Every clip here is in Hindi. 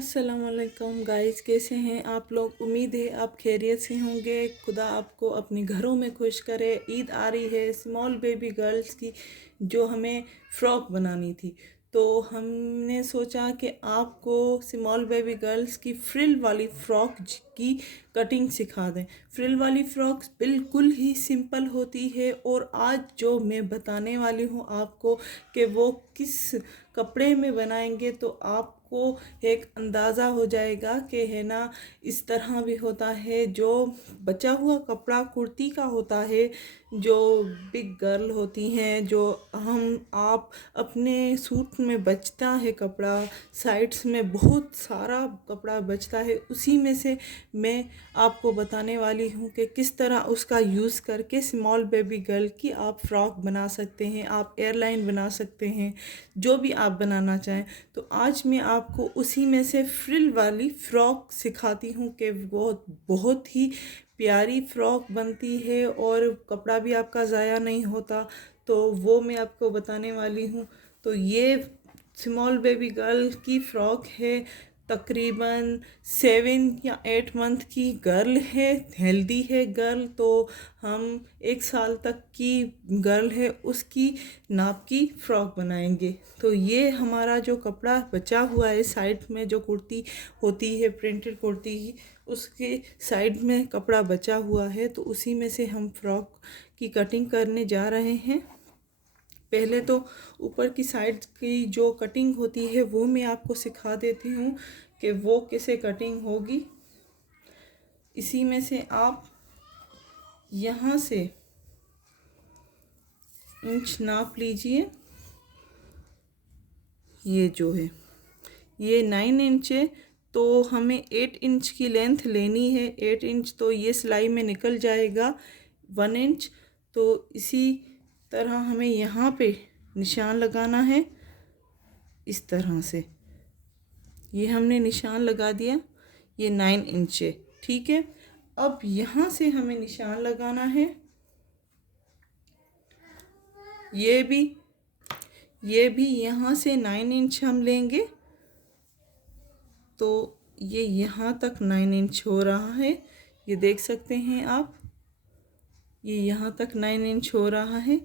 अस्सलाम वालेकुम गाइस, कैसे हैं आप लोग। उम्मीद है आप खैरियत से होंगे। खुदा आपको अपने घरों में खुश करे। ईद आ रही है। स्मॉल बेबी गर्ल्स की जो हमें फ़्रॉक बनानी थी, तो हमने सोचा कि आपको स्मॉल बेबी गर्ल्स की फ्रिल वाली फ़्रॉक की कटिंग सिखा दें। फ्रिल वाली फ़्रॉक्स बिल्कुल ही सिंपल होती है, और आज जो मैं बताने वाली हूँ आपको कि वो किस कपड़े में बनाएंगे, तो आपको एक अंदाज़ा हो जाएगा कि है ना, इस तरह भी होता है। जो बचा हुआ कपड़ा कुर्ती का होता है, जो बिग गर्ल होती हैं, जो हम आप अपने सूट में बचता है कपड़ा, साइड्स में बहुत सारा कपड़ा बचता है, उसी में से मैं आपको बताने वाली हूँ कि किस तरह उसका यूज़ करके स्मॉल बेबी गर्ल की आप फ्रॉक बना सकते हैं, आप एयरलाइन बना सकते हैं, जो भी आप बनाना चाहें। तो आज मैं आपको उसी में से फ्रिल वाली फ़्रॉक सिखाती हूँ कि बहुत बहुत ही प्यारी फ़्रॉक बनती है और कपड़ा भी आपका ज़ाया नहीं होता। तो वो मैं आपको बताने वाली हूँ। तो ये स्मॉल बेबी गर्ल की फ़्रॉक है। तकरीबन 7 या 8 मंथ की गर्ल है, हेल्दी है गर्ल। तो हम 1 साल तक की गर्ल है, उसकी नाप की फ़्रॉक बनाएंगे। तो ये हमारा जो कपड़ा बचा हुआ है, साइड में जो कुर्ती होती है, प्रिंटेड कुर्ती की, उसके साइड में कपड़ा बचा हुआ है, तो उसी में से हम फ्रॉक की कटिंग करने जा रहे हैं। पहले तो ऊपर की साइड की जो कटिंग होती है वो मैं आपको सिखा देती हूँ कि वो कैसे कटिंग होगी। इसी में से आप यहाँ से इंच नाप लीजिए। ये जो है ये 9 इंच है, तो हमें 8 इंच की लेंथ लेनी है। 8 इंच तो ये सिलाई में निकल जाएगा 1 इंच। तो इसी तरह हमें यहाँ पे निशान लगाना है, इस तरह से। ये हमने निशान लगा दिया। ये 9 इंच है, ठीक है। अब यहाँ से हमें निशान लगाना है। ये भी यहाँ से 9 इंच हम लेंगे। तो ये यहाँ तक 9 इंच हो रहा है, ये देख सकते हैं आप। ये यहाँ तक 9 इंच हो रहा है,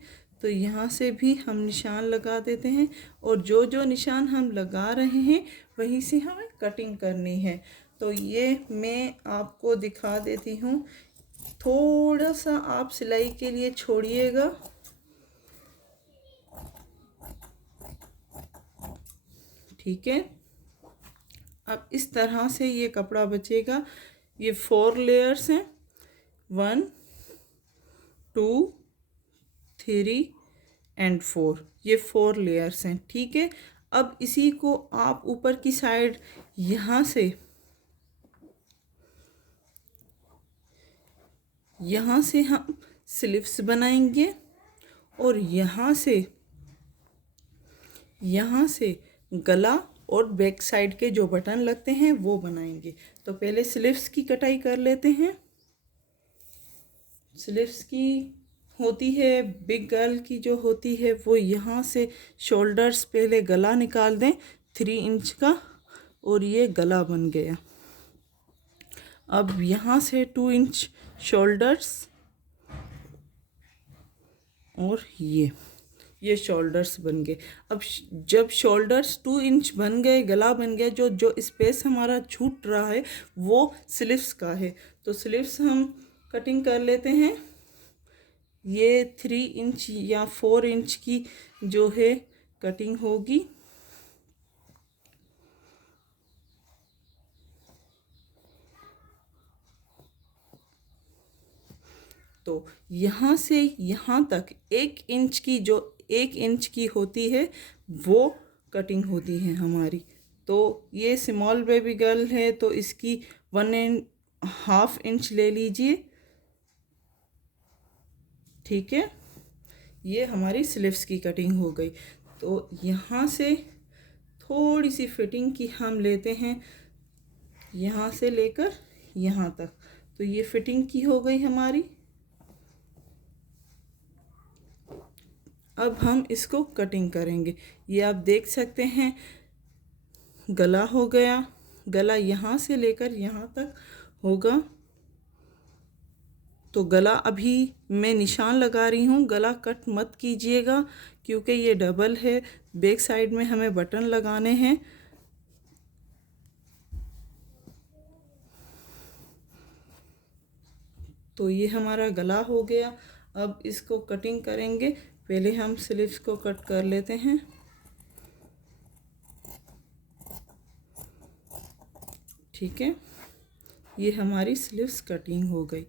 तो यहाँ से भी हम निशान लगा देते हैं। और जो जो निशान हम लगा रहे हैं वहीं से हमें कटिंग करनी है। तो ये मैं आपको दिखा देती हूँ। थोड़ा सा आप सिलाई के लिए छोड़िएगा। ठीक है। अब इस तरह से ये कपड़ा बचेगा। ये 4 लेयर्स हैं, 1 2 3 एंड 4। ये 4 लेयर्स हैं, ठीक है। अब इसी को आप ऊपर की साइड यहाँ से हम स्लीव्स बनाएंगे, और यहाँ से गला और बैक साइड के जो बटन लगते हैं वो बनाएंगे। तो पहले स्लीव्स की कटाई कर लेते हैं। स्लीव्स की होती है, बिग गर्ल की जो होती है वो यहाँ से शोल्डर्स, पहले गला निकाल दें 3 इंच का, और ये गला बन गया। अब यहाँ से 2 इंच शोल्डर्स, और ये शोल्डर्स बन गए। अब जब शोल्डर्स 2 इंच बन गए, गला बन गया, जो जो स्पेस हमारा छूट रहा है वो स्लीव्स का है। तो स्लीव्स हम कटिंग कर लेते हैं। ये 3 इंच या 4 इंच की जो है कटिंग होगी। तो यहाँ से यहाँ तक 1 इंच की, जो 1 इंच की होती है वो कटिंग होती है हमारी। तो ये स्मॉल बेबी गर्ल है, तो इसकी 1.5 इंच ले लीजिए, ठीक है। ये हमारी स्लीव्स की कटिंग हो गई। तो यहाँ से थोड़ी सी फिटिंग की हम लेते हैं, यहाँ से लेकर यहाँ तक। तो ये फिटिंग की हो गई हमारी। अब हम इसको कटिंग करेंगे। ये आप देख सकते हैं, गला हो गया, गला यहाँ से लेकर यहाँ तक होगा। तो गला अभी मैं निशान लगा रही हूँ, गला कट मत कीजिएगा क्योंकि ये डबल है। बैक साइड में हमें बटन लगाने हैं। तो ये हमारा गला हो गया। अब इसको कटिंग करेंगे। पहले हम स्लीव्स को कट कर लेते हैं। ठीक है, ये हमारी स्लीव्स कटिंग हो गई।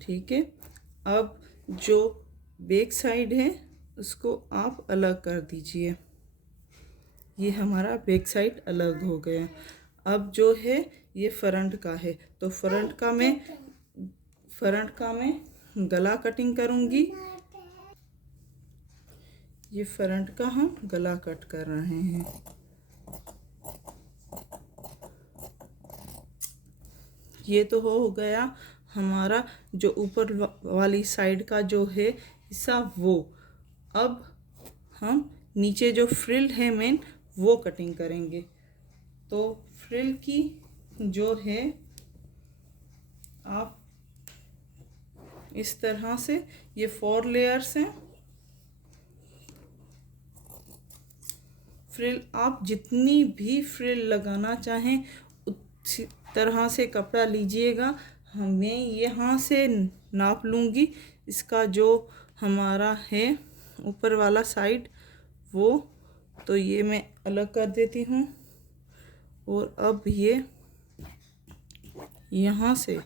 ठीक है, अब जो बैक साइड है उसको आप अलग कर दीजिए। ये हमारा बैक साइड अलग हो गया। अब जो है ये फ्रंट का है, तो फ्रंट का मैं गला कटिंग करूँगी। ये फ्रंट का हम गला कट कर रहे हैं। ये तो हो गया हमारा जो ऊपर वाली साइड का जो है हिस्सा वो। अब हम नीचे जो फ्रिल है मेन वो कटिंग करेंगे। तो फ्रिल की जो है आप इस तरह से, ये 4 लेयर्स हैं। फ्रिल आप जितनी भी फ्रिल लगाना चाहें उसी तरह से कपड़ा लीजिएगा। मैं यहाँ से नाप लूँगी इसका जो हमारा है ऊपर वाला साइड वो। तो ये मैं अलग कर देती हूँ। और अब ये यहाँ से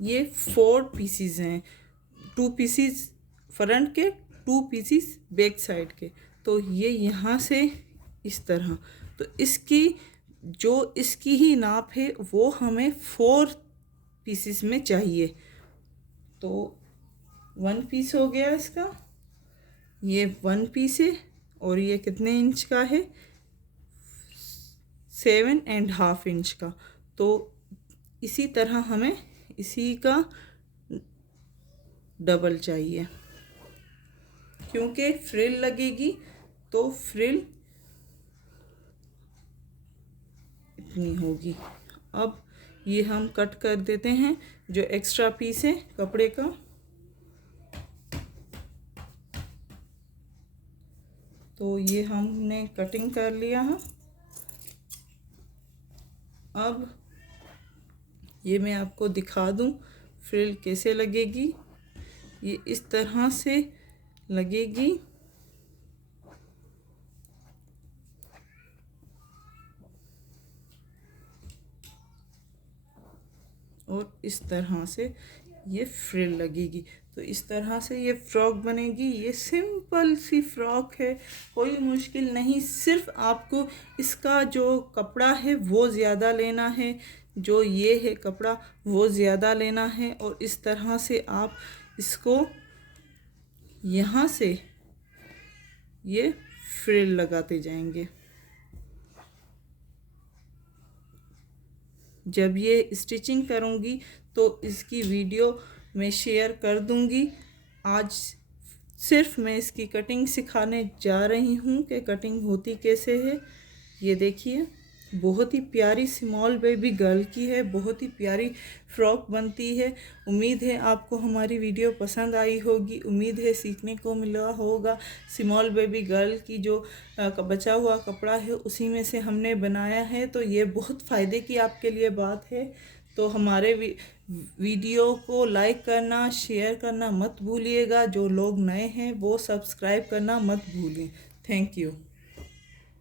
ये 4 पीसीज हैं, 2 पीसीज फ्रंट के, 2 पीसीज बैक साइड के। तो ये यहाँ से इस तरह, तो इसकी ही नाप है वो हमें 4 पीसीस में चाहिए। तो 1 पीस हो गया इसका, ये 1 पीस है। और ये कितने इंच का है, 7.5 इंच का। तो इसी तरह हमें इसी का डबल चाहिए क्योंकि फ्रिल लगेगी। तो फ्रिल इतनी होगी। अब ये हम कट कर देते हैं जो एक्स्ट्रा पीस है कपड़े का। तो ये हमने कटिंग कर लिया है। अब ये मैं आपको दिखा दूं फ्रिल कैसे लगेगी। ये इस तरह से लगेगी। और इस तरह से ये फ्रिल लगेगी। तो इस तरह से ये फ्रॉक बनेगी। ये सिंपल सी फ्रॉक है, कोई मुश्किल नहीं। सिर्फ आपको इसका जो कपड़ा है वो ज़्यादा लेना है, जो ये है कपड़ा वो ज़्यादा लेना है। और इस तरह से आप इसको यहाँ से ये फ्रिल लगाते जाएंगे। जब ये स्टिचिंग करूँगी तो इसकी वीडियो मैं शेयर कर दूँगी। आज सिर्फ मैं इसकी कटिंग सिखाने जा रही हूँ कि कटिंग होती कैसे है। ये देखिए, बहुत ही प्यारी स्मॉल बेबी गर्ल की है, बहुत ही प्यारी फ्रॉक बनती है। उम्मीद है आपको हमारी वीडियो पसंद आई होगी, उम्मीद है सीखने को मिला होगा। स्मॉल बेबी गर्ल की जो बचा हुआ कपड़ा है उसी में से हमने बनाया है। तो ये बहुत फ़ायदे की आपके लिए बात है। तो हमारे वीडियो को लाइक करना, शेयर करना मत भूलिएगा। जो लोग नए हैं वो सब्सक्राइब करना मत भूलें। Thank you.